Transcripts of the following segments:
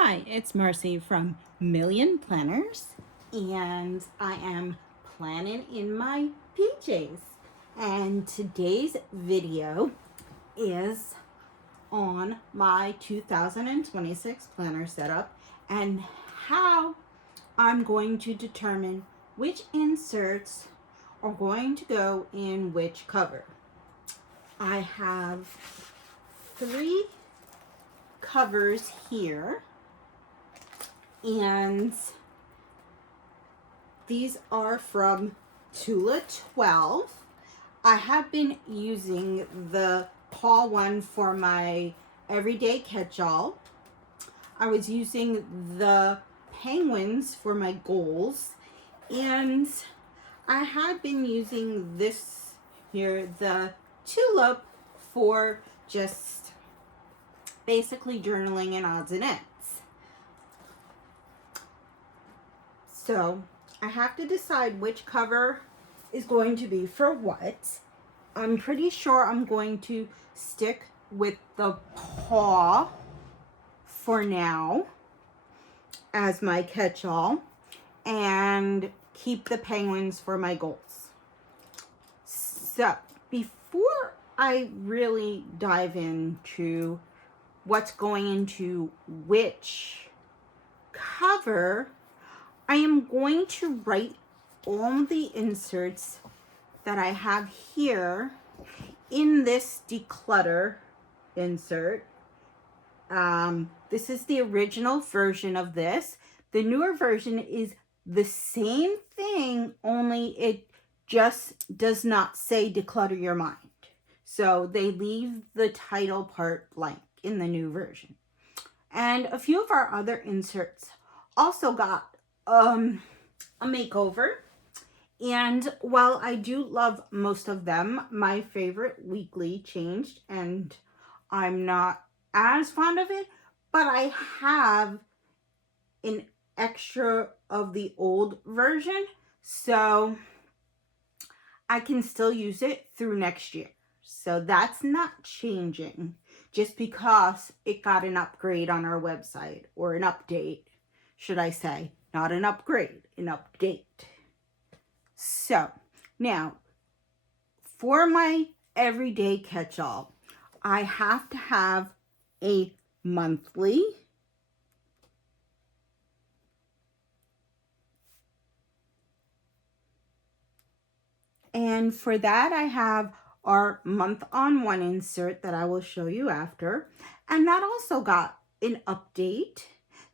Hi, it's Marcy from Million Planners, and I am planning in my PJs. And today's video is on my 2026 planner setup and how I'm going to determine which inserts are going to go in which cover. I have 3 covers here, and these are from Tula 12. I have been using the Paul one for my everyday catch-all. I was using the penguins for my goals, and I had been using this here, the tulip, for just basically journaling and odds and ends. So I have to decide which cover is going to be for what. I'm pretty sure I'm going to stick with the paw for now as my catch-all and keep the penguins for my goals. So before I really dive into what's going into which cover, I am going to write all the inserts that I have here in this declutter insert. This is the original version of this. The newer version is the same thing, only it just does not say declutter your mind. So they leave the title part blank in the new version. And a few of our other inserts also got a makeover. And while I do love most of them, my favorite weekly changed and I'm not as fond of it, but I have an extra of the old version, so I can still use it through next year. So that's not changing just because it got an upgrade on our website, or an update, should I say. Not an upgrade, an update. So now, for my everyday catch-all, I have to have a monthly, and for that I have our month on one insert that I will show you after, and that also got an update.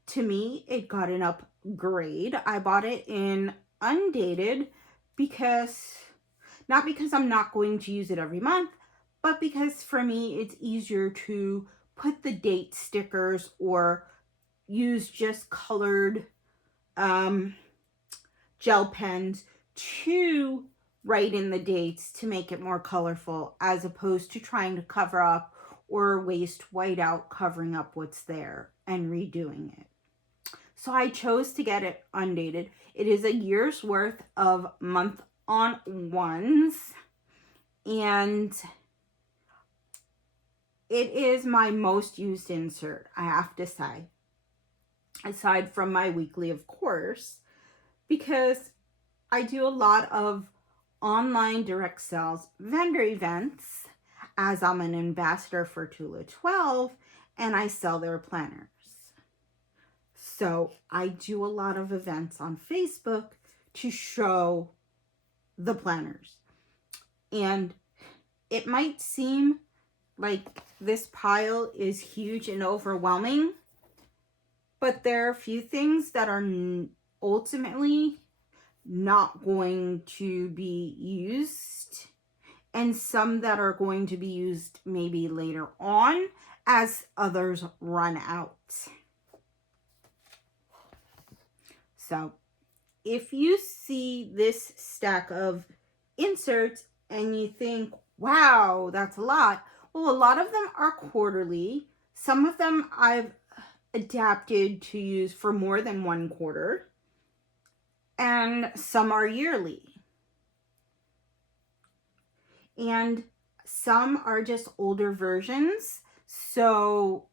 To me, it got an upgrade. I bought it in undated because, not because I'm not going to use it every month, but because for me it's easier to put the date stickers or use just colored gel pens to write in the dates to make it more colorful, as opposed to trying to cover up or waste whiteout covering up what's there and redoing it. So I chose to get it undated. It is a year's worth of month on ones, and it is my most used insert, I have to say, aside from my weekly, of course, because I do a lot of online direct sales vendor events, as I'm an ambassador for Tula 12 and I sell their planners. So I do a lot of events on Facebook to show the planners. And it might seem like this pile is huge and overwhelming, but there are a few things that are ultimately not going to be used, and some that are going to be used maybe later on as others run out. So if you see this stack of inserts and you think, wow, that's a lot, well, a lot of them are quarterly. Some of them I've adapted to use for more than one quarter, and some are yearly. And some are just older versions, so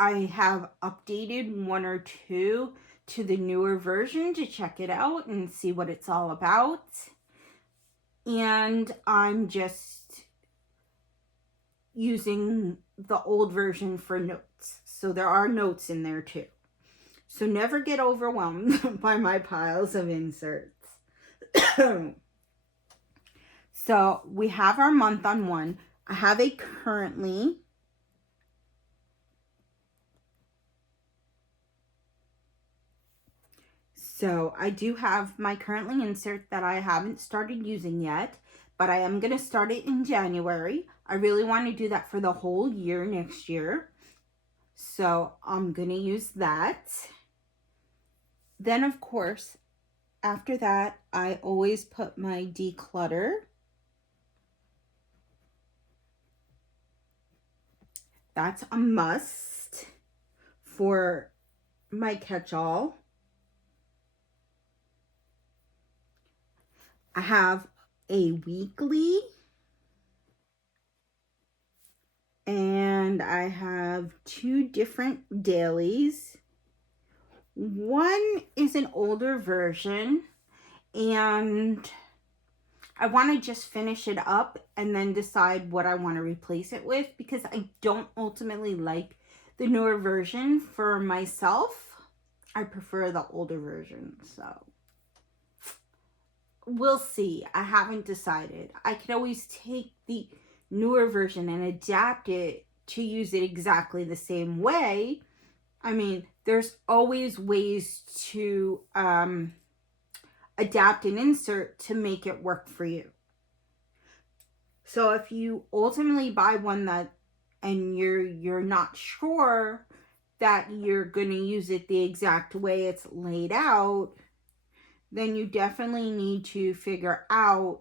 I have updated one or two to the newer version to check it out and see what it's all about. And I'm just using the old version for notes. So there are notes in there too. So never get overwhelmed by my piles of inserts. So we have our month on one. I have a currently. So I do have my currently insert that I haven't started using yet, but I am going to start it in January. I really want to do that for the whole year next year. So I'm going to use that. Then, of course, after that, I always put my declutter. That's a must for my catch-all. I have a weekly, and I have two different dailies. One is an older version, and I want to just finish it up and then decide what I want to replace it with, because I don't ultimately like the newer version for myself. I prefer the older version, so we'll see. I haven't decided. I could always take the newer version and adapt it to use it exactly the same way. I mean, there's always ways to adapt an insert to make it work for you. So if you ultimately buy one that and you're not sure that you're going to use it the exact way it's laid out, then you definitely need to figure out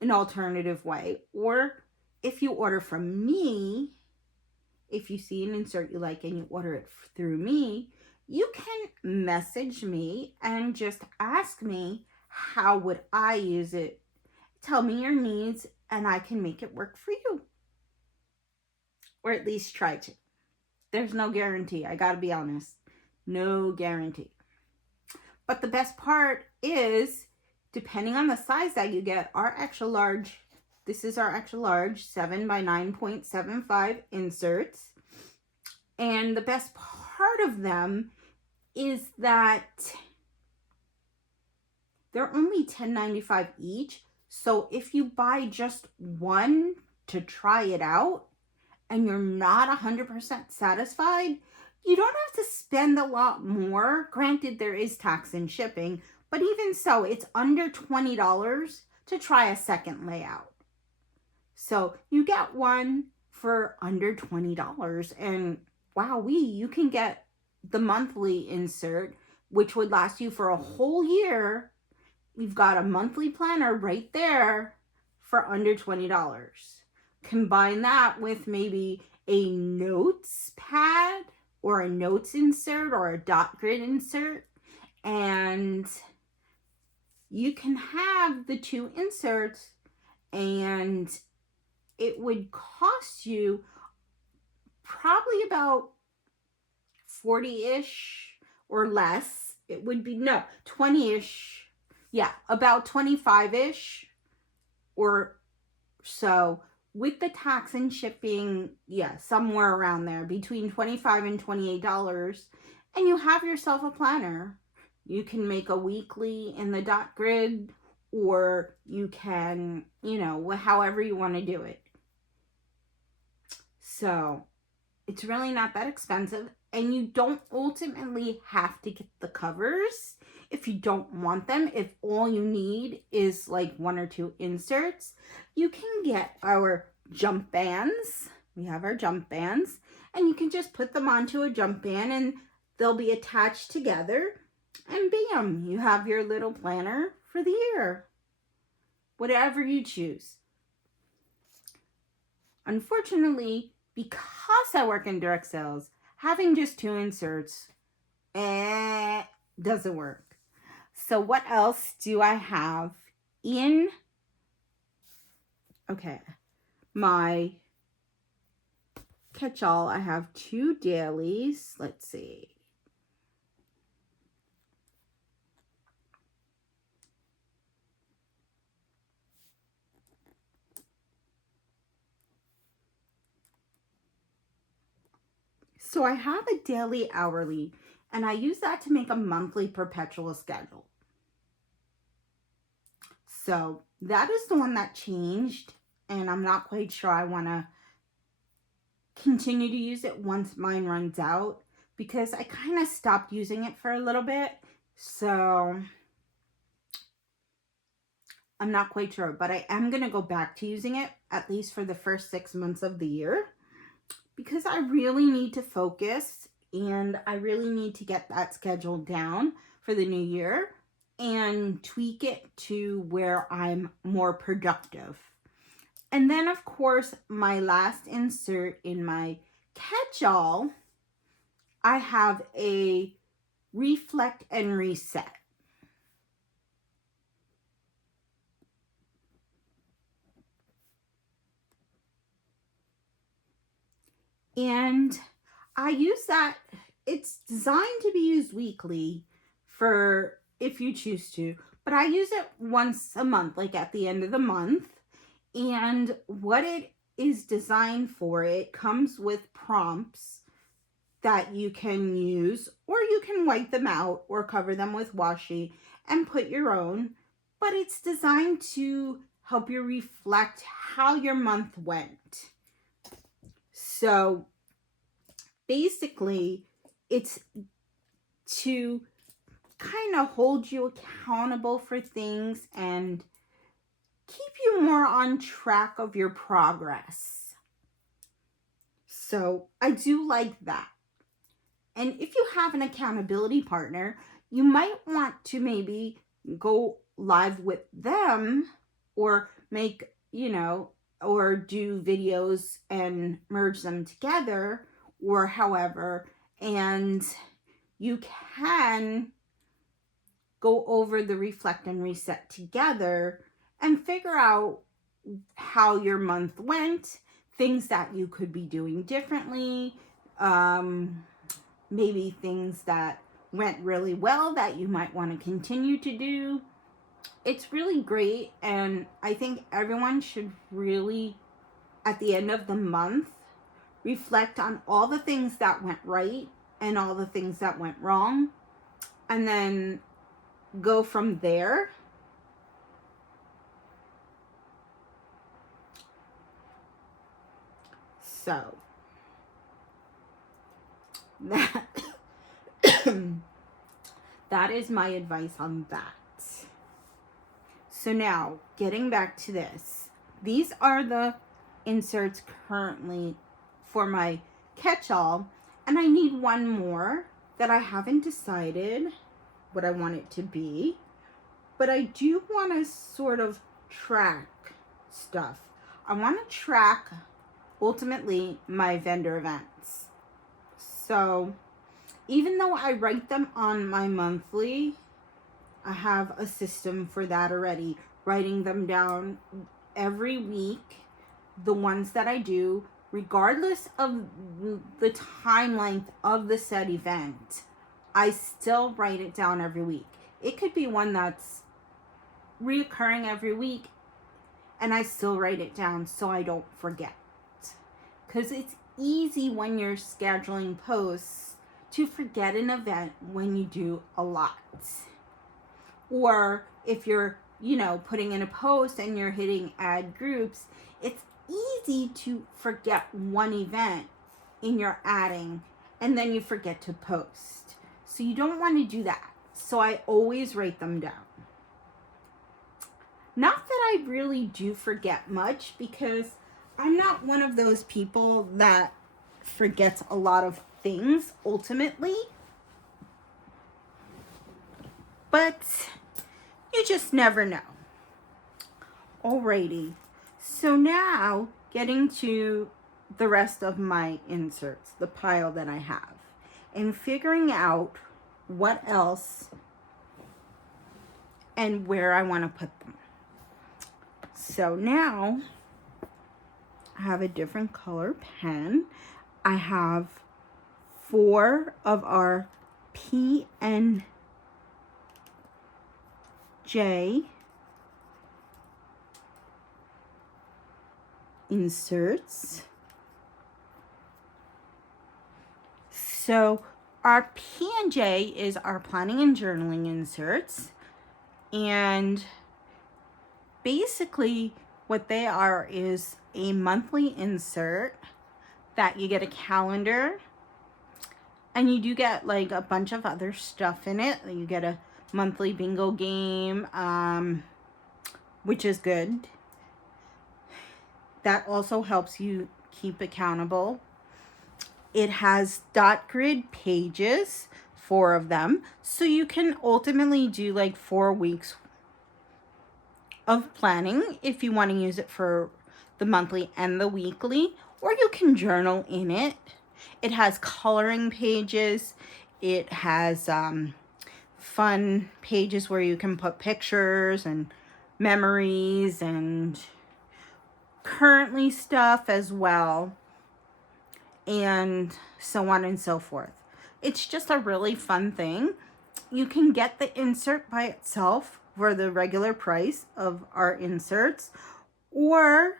an alternative way. Or if you order from me, if you see an insert you like and you order it through me, you can message me and just ask me, how would I use it? Tell me your needs and I can make it work for you. Or at least try to. There's no guarantee. I gotta be honest. No guarantee. But the best part is, depending on the size that you get, our extra large, this is our extra large 7 by 9.75 inserts. And the best part of them is that they're only $10.95 each. So if you buy just one to try it out and you're not 100% satisfied, you don't have to spend a lot more. Granted, there is tax and shipping, but even so, it's under $20 to try a second layout. So you get one for under $20, and wowee, you can get the monthly insert, which would last you for a whole year. You've got a monthly planner right there for under $20. Combine that with maybe a notes pad or a notes insert or a dot grid insert, and you can have the two inserts, and it would cost you probably about 40-ish or less. It would be, no, 20-ish. Yeah, about 25-ish or so with the tax and shipping. Yeah, somewhere around there between $25 and $28, and you have yourself a planner. You can make a weekly in the dot grid, or you can, however you want to do it. So it's really not that expensive, and you don't ultimately have to get the covers if you don't want them. If all you need is like one or two inserts, you can get our jump bands. We have our jump bands, and you can just put them onto a jump band and they'll be attached together, and bam, you have your little planner for the year. Whatever you choose. Unfortunately, because I work in direct sales, having just two inserts doesn't work. So what else do I have in my catch-all, I have 2 dailies. Let's see. So I have a daily hourly, and I use that to make a monthly perpetual schedule. So that is the one that changed, and I'm not quite sure I want to continue to use it once mine runs out, because I kind of stopped using it for a little bit. So I'm not quite sure, but I am going to go back to using it at least for the first 6 months of the year, because I really need to focus and I really need to get that schedule down for the new year and tweak it to where I'm more productive. And then, of course, my last insert in my catch-all, I have a reflect and reset. And I use that. It's designed to be used weekly for if you choose to, but I use it once a month, like at the end of the month. And what it is designed for, it comes with prompts that you can use, or you can wipe them out or cover them with washi and put your own, but it's designed to help you reflect how your month went. So basically, it's to kind of hold you accountable for things and keep you more on track of your progress. So I do like that. And if you have an accountability partner, you might want to maybe go live with them or make, or do videos and merge them together or however, and you can go over the reflect and reset together and figure out how your month went, things that you could be doing differently, maybe things that went really well that you might want to continue to do. It's really great, and I think everyone should really, at the end of the month, reflect on all the things that went right and all the things that went wrong, and then go from there. So that is my advice on that. So now, getting back to this, these are the inserts currently for my catch-all, and I need one more that I haven't decided what I want it to be, but I do want to sort of track stuff. I want to track ultimately my vendor events. So even though I write them on my monthly, I have a system for that already, writing them down every week, the ones that I do, regardless of the time length of the said event. I still write it down every week. It could be one that's reoccurring every week, and I still write it down so I don't forget. Because it's easy when you're scheduling posts to forget an event when you do a lot. Or if you're, putting in a post and you're hitting add groups, it's easy to forget one event in your adding and then you forget to post. So you don't want to do that. So I always write them down. Not that I really do forget much, because I'm not one of those people that forgets a lot of things ultimately. But you just never know. Alrighty. So now getting to the rest of my inserts, the pile that I have, and figuring out what else and where I want to put them. So now I have a different color pen. I have 4 of our P&J inserts. So our P&J is our planning and journaling inserts, and basically what they are is a monthly insert that you get a calendar, and you do get like a bunch of other stuff in it. You get a monthly bingo game, which is good. That also helps you keep accountable. It has dot grid pages, 4 of them, so you can ultimately do like 4 weeks of planning if you want to use it for the monthly and the weekly, or you can journal in it. It has coloring pages. It has fun pages where you can put pictures and memories and currently stuff as well, and so on and so forth. It's just a really fun thing. You can get the insert by itself for the regular price of our inserts, or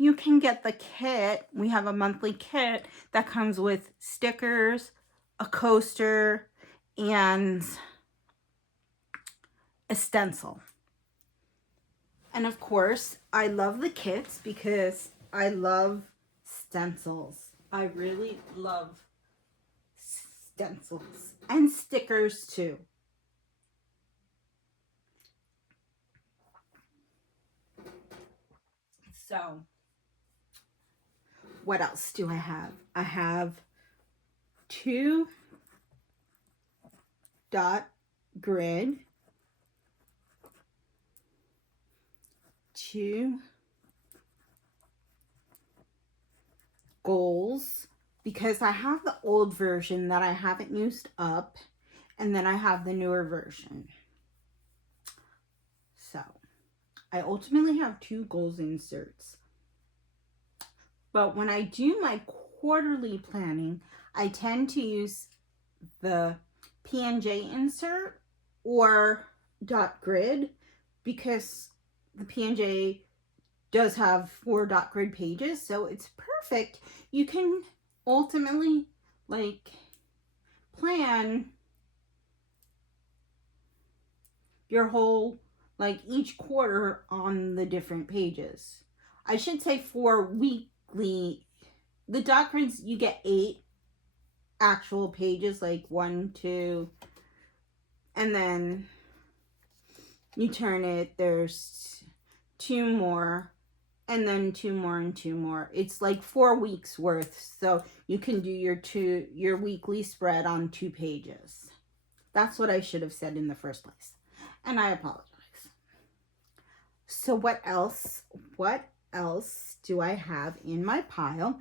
you can get the kit. We have a monthly kit that comes with stickers, a coaster, and a stencil. And of course, I love the kits because I love stencils. I really love stencils and stickers too. So, what else do I have? I have 2 dot grid, 2 goals, because I have the old version that I haven't used up, and then I have the newer version. So I ultimately have 2 goals inserts. But when I do my quarterly planning, I tend to use the P&J insert or dot grid, because the P&J does have 4 dot grid pages, so it's perfect. You can ultimately like plan your whole, like each quarter on the different pages. I should say for weekly, the dot grids, you get 8 actual pages, like 1, 2, and then you turn it, there's 2 more, and then 2 more and 2 more. It's like 4 weeks worth, so you can do your weekly spread on 2 pages. That's what I should have said in the first place, and I apologize. So what else do I have in my pile?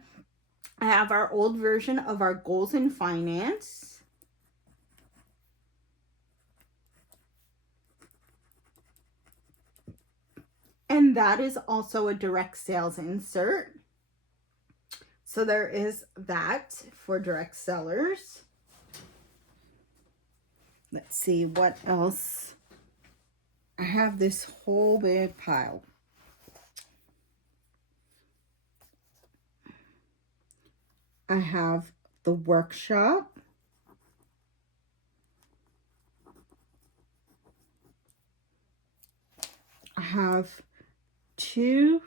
I have our old version of our goals in finance. And that is also a direct sales insert. So there is that for direct sellers. Let's see what else. I have this whole big pile. I have the workshop. I have 2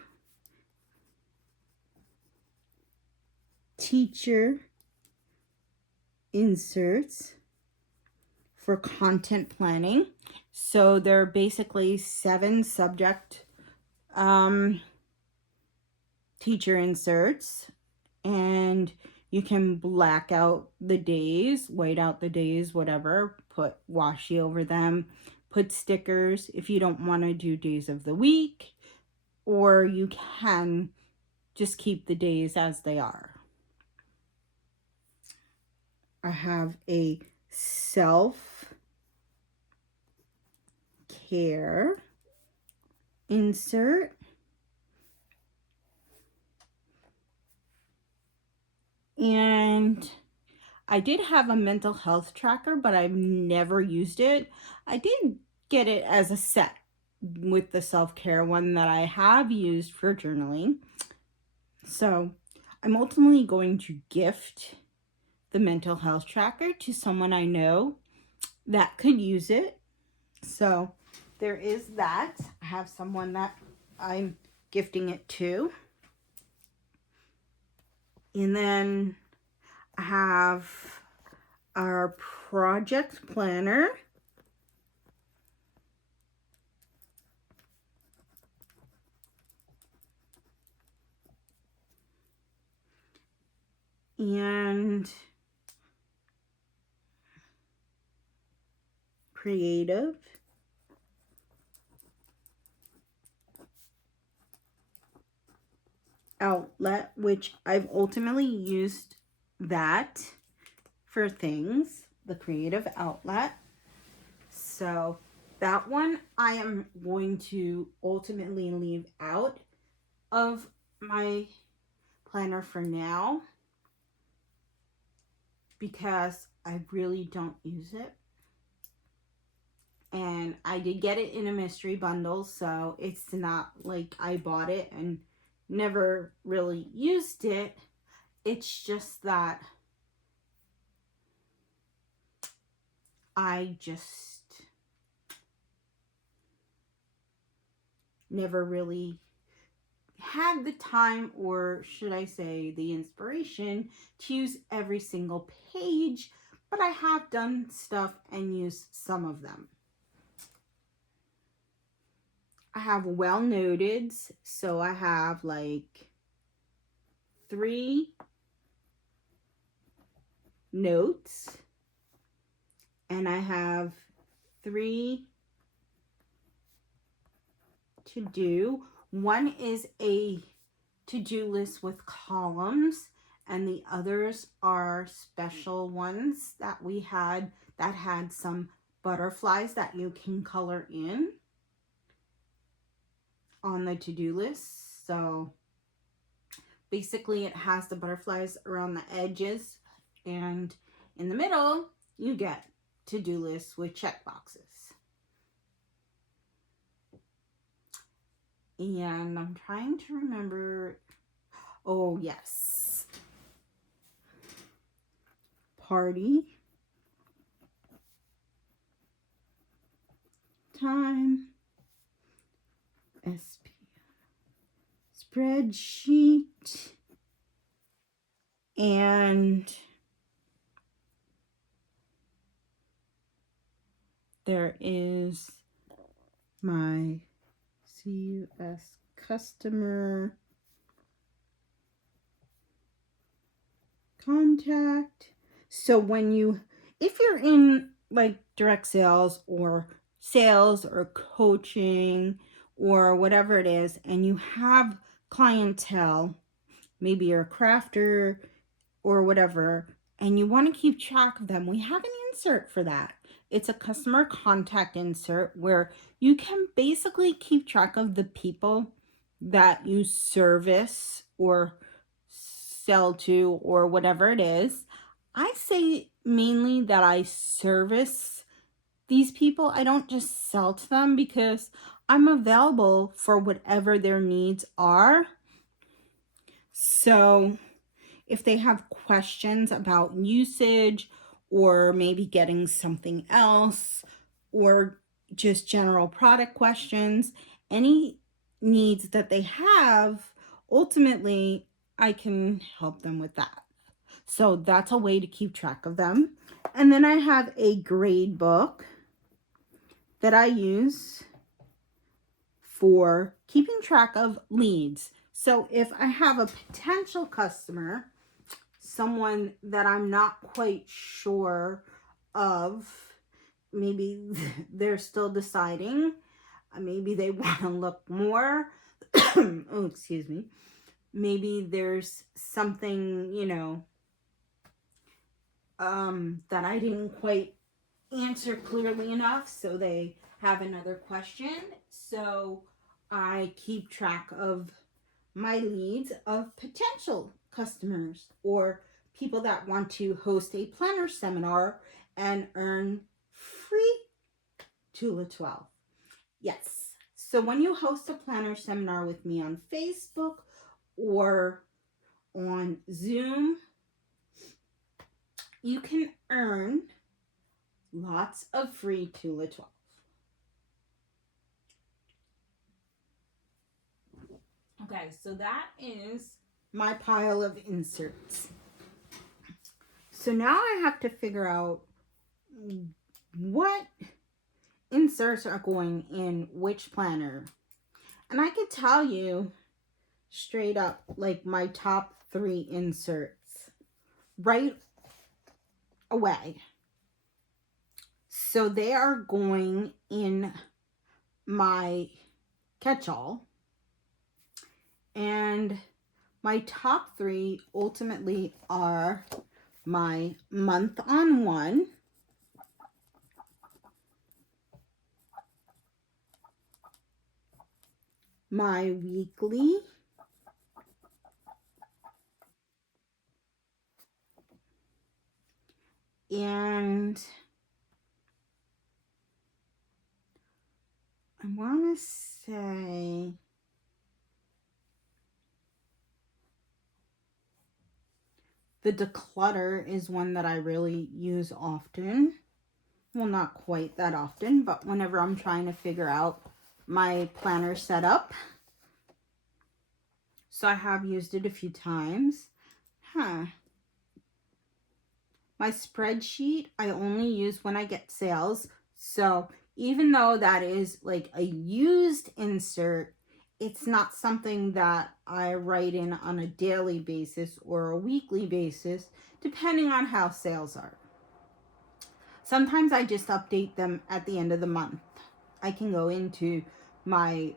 teacher inserts for content planning. So they're basically 7 subject teacher inserts, and you can black out the days, white out the days, whatever, put washi over them, put stickers if you don't want to do days of the week, or you can just keep the days as they are. I have a self-care insert. And I did have a mental health tracker, but I've never used it. I did get it as a set with the self-care one that I have used for journaling. So I'm ultimately going to gift the mental health tracker to someone I know that could use it. So there is that. I have someone that I'm gifting it to. And then I have our project planner. And creative. Outlet, which I've ultimately used that for things, the creative outlet. So that one I am going to ultimately leave out of my planner for now because I really don't use it. And I did get it in a mystery bundle, so it's not like I bought it and never really used it. It's just that I just never really had the time, or should I say the inspiration, to use every single page, but I have done stuff and used some of them. I have well noted, so I have like 3 notes, and I have 3 to do. One is a to-do list with columns, and the others are special ones that we had that had some butterflies that you can color in on the to-do list. So basically it has the butterflies around the edges, and in the middle you get to-do lists with check boxes. And I'm trying to remember, oh yes, party time, SP spreadsheet, and there is my CUS customer contact. So when you, if you're in like direct sales or coaching or whatever it is, and you have clientele, maybe you're a crafter or whatever, and you want to keep track of them, we have an insert for that. It's a customer contact insert where you can basically keep track of the people that you service or sell to or whatever it is. I say mainly that I service these people. I don't just sell to them because I'm available for whatever their needs are. So if they have questions about usage or maybe getting something else or just general product questions, any needs that they have, ultimately I can help them with that. So that's a way to keep track of them. And then I have a grade book that I use for keeping track of leads. So if I have a potential customer, someone that I'm not quite sure of, maybe they're still deciding, maybe they want to look more, oh, excuse me, maybe there's something, that I didn't quite answer clearly enough, so they have another question. So I keep track of my leads of potential customers or people that want to host a planner seminar and earn free Tula 12. Yes. So when you host a planner seminar with me on Facebook or on Zoom, you can earn lots of free Tula 12. Okay, so that is my pile of inserts. So now I have to figure out what inserts are going in which planner. And I could tell you straight up, like, my top 3 inserts right away. So they are going in my catch-all. And my top 3 ultimately are my month on one, my weekly, and I want to say the declutter is one that I really use often. Well, not quite that often, but whenever I'm trying to figure out my planner setup. So I have used it a few times. My spreadsheet I only use when I get sales. So even though that is like a used insert, it's not something that I write in on a daily basis or a weekly basis, depending on how sales are. Sometimes I just update them at the end of the month. I can go into my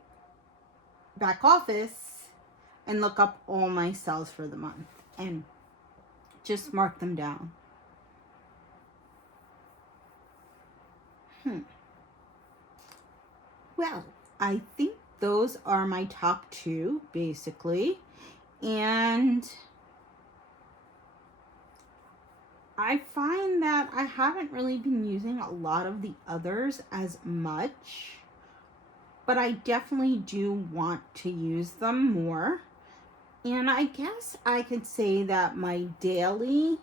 back office and look up all my sales for the month and just mark them down. Well, I think those are my top 2, basically. And I find that I haven't really been using a lot of the others as much, but I definitely do want to use them more. And I guess I could say that my daily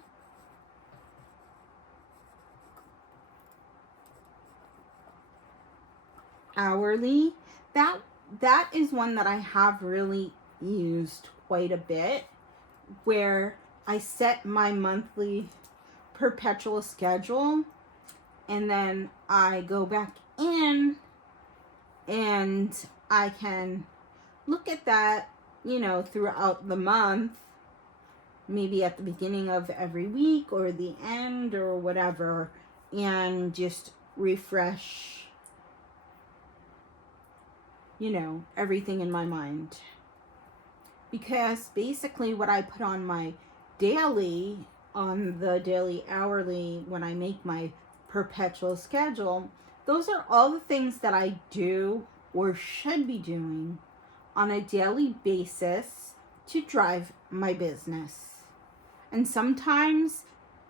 hourly, that is one that I have really used quite a bit, where I set my monthly perpetual schedule and then I go back in and I can look at that, throughout the month, maybe at the beginning of every week or the end or whatever, and just refresh everything in my mind. Because basically what I put on my daily, on the daily hourly, when I make my perpetual schedule, those are all the things that I do or should be doing on a daily basis to drive my business. And sometimes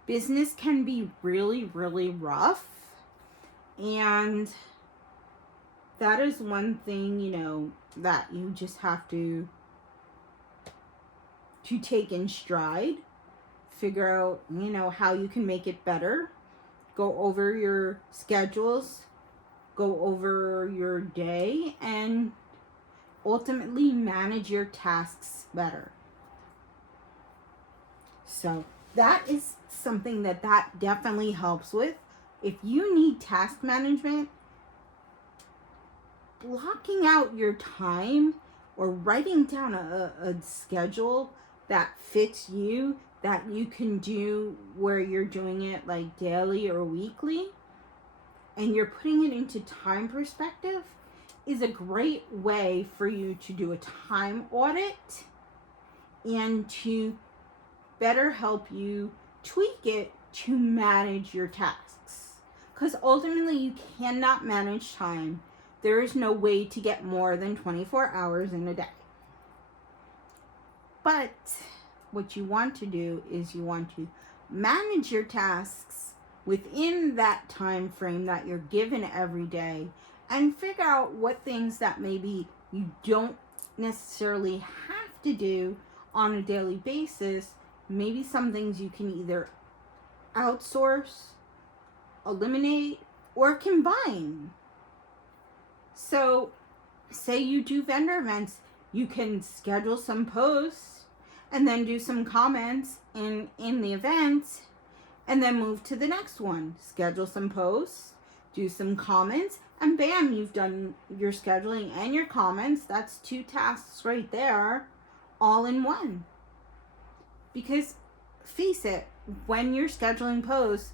business can be really, really rough. And that is one thing, that you just have to take in stride, figure out, how you can make it better, go over your schedules, go over your day, and ultimately manage your tasks better. So that is something that definitely helps with. If you need task management, blocking out your time or writing down a schedule that fits you, that you can do where you're doing it like daily or weekly, and you're putting it into time perspective, is a great way for you to do a time audit and to better help you tweak it to manage your tasks. Because ultimately you cannot manage time. There is no way to get more than 24 hours in a day. But what you want to do is you want to manage your tasks within that time frame that you're given every day, and figure out what things that maybe you don't necessarily have to do on a daily basis. Maybe some things you can either outsource, eliminate, or combine. So say you do vendor events, you can schedule some posts and then do some comments in the event, and then move to the next one. Schedule some posts, do some comments, and bam, you've done your scheduling and your comments. That's 2 tasks right there, all in one. Because face it, when you're scheduling posts,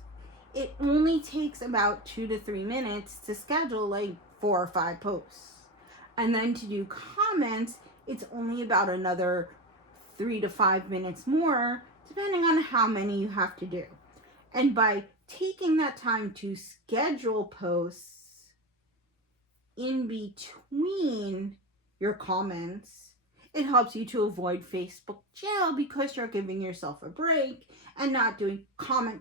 it only takes about 2 to 3 minutes to schedule like 4 or 5 posts. And then to do comments, it's only about another 3 to 5 minutes more, depending on how many you have to do. And by taking that time to schedule posts in between your comments, it helps you to avoid Facebook jail, because you're giving yourself a break and not doing comment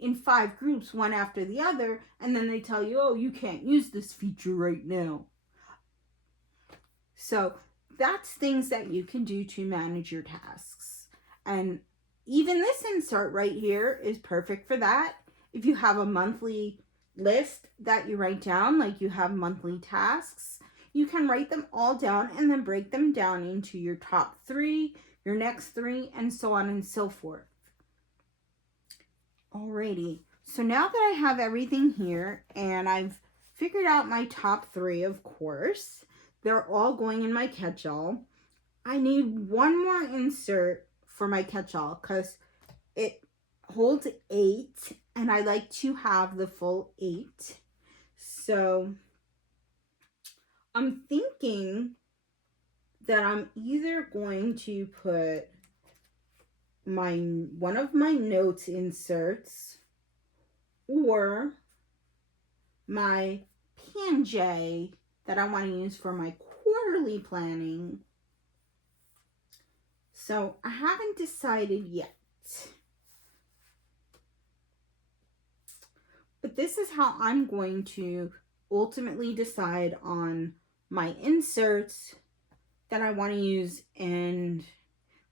in 5 groups, one after the other, and then they tell you, oh, you can't use this feature right now. So that's things that you can do to manage your tasks. And even this insert right here is perfect for that. If you have a monthly list that you write down, like you have monthly tasks, you can write them all down and then break them down into your top 3, your next 3, and so on and so forth. Alrighty, so now that I have everything here and I've figured out my top 3, of course, they're all going in my catch-all. I need one more insert for my catch-all because it holds 8 and I like to have the full 8. So I'm thinking that I'm either going to put one of my notes inserts or my PNJ that I want to use for my quarterly planning. So I haven't decided yet. But this is how I'm going to ultimately decide on my inserts that I want to use, and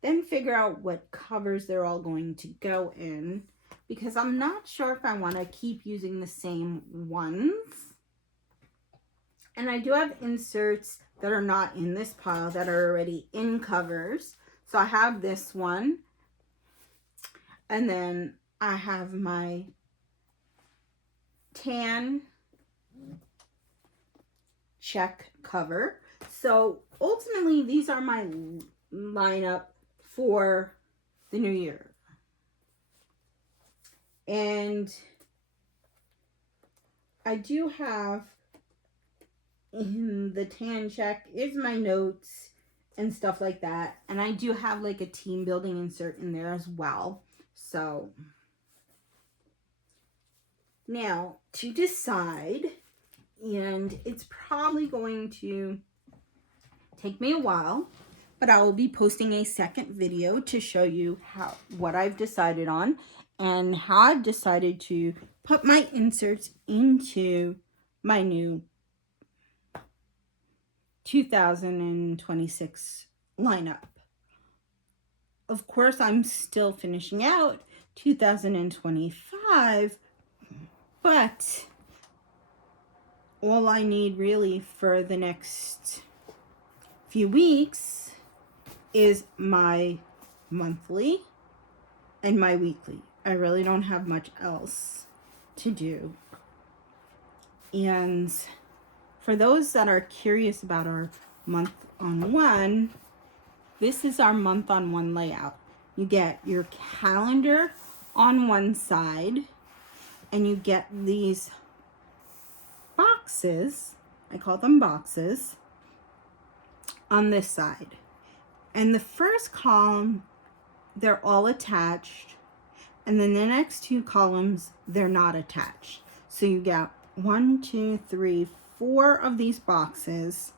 then figure out what covers they're all going to go in, because I'm not sure if I want to keep using the same ones. And I do have inserts that are not in this pile that are already in covers. So I have this one, and then I have my tan check cover. So ultimately, these are my lineup for the new year. And I do have in the tan check is my notes and stuff like that. And I do have like a team building insert in there as well. So now to decide, and it's probably going to take me a while, but I will be posting a second video to show you what I've decided on and how I've decided to put my inserts into my new 2026 lineup. Of course, I'm still finishing out 2025, but all I need really for the next few weeks is my monthly and my weekly. I really don't have much else to do. And for those that are curious about our month-on-one, this is our month-on-one layout. You get your calendar on one side, and you get these boxes, I call them boxes, on this side. And the first column, they're all attached, and then the next 2 columns, they're not attached. So you get 1, 2, 3, 4 of these boxes,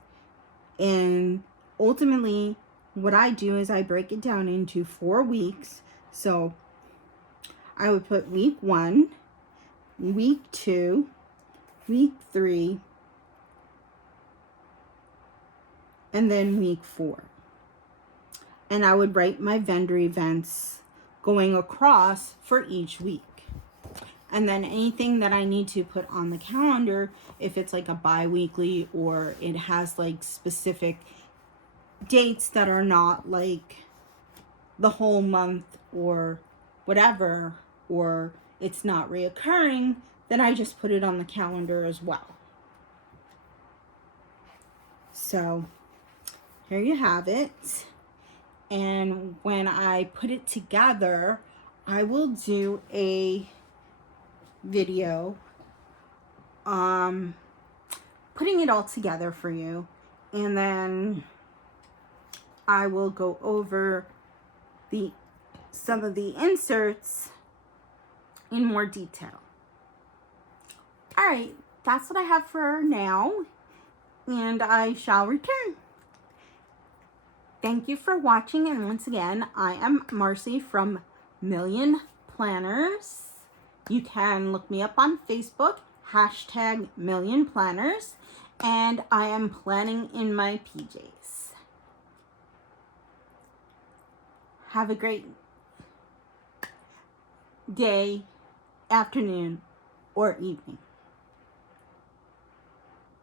and ultimately what I do is I break it down into 4 weeks. So I would put week 1, week 2, week 3, and then week 4. And I would write my vendor events going across for each week. And then anything that I need to put on the calendar, if it's like a bi-weekly or it has like specific dates that are not like the whole month or whatever, or it's not reoccurring, then I just put it on the calendar as well. So here you have it. And when I put it together, I will do a video putting it all together for you, and then I will go over some of the inserts in more detail. All right, that's what I have for now, and I shall return. Thank you for watching, and once again, I am Marcy from Million Planners. You can look me up on Facebook, #MillionPlanners, and I am planning in my PJs. Have a great day, afternoon, or evening.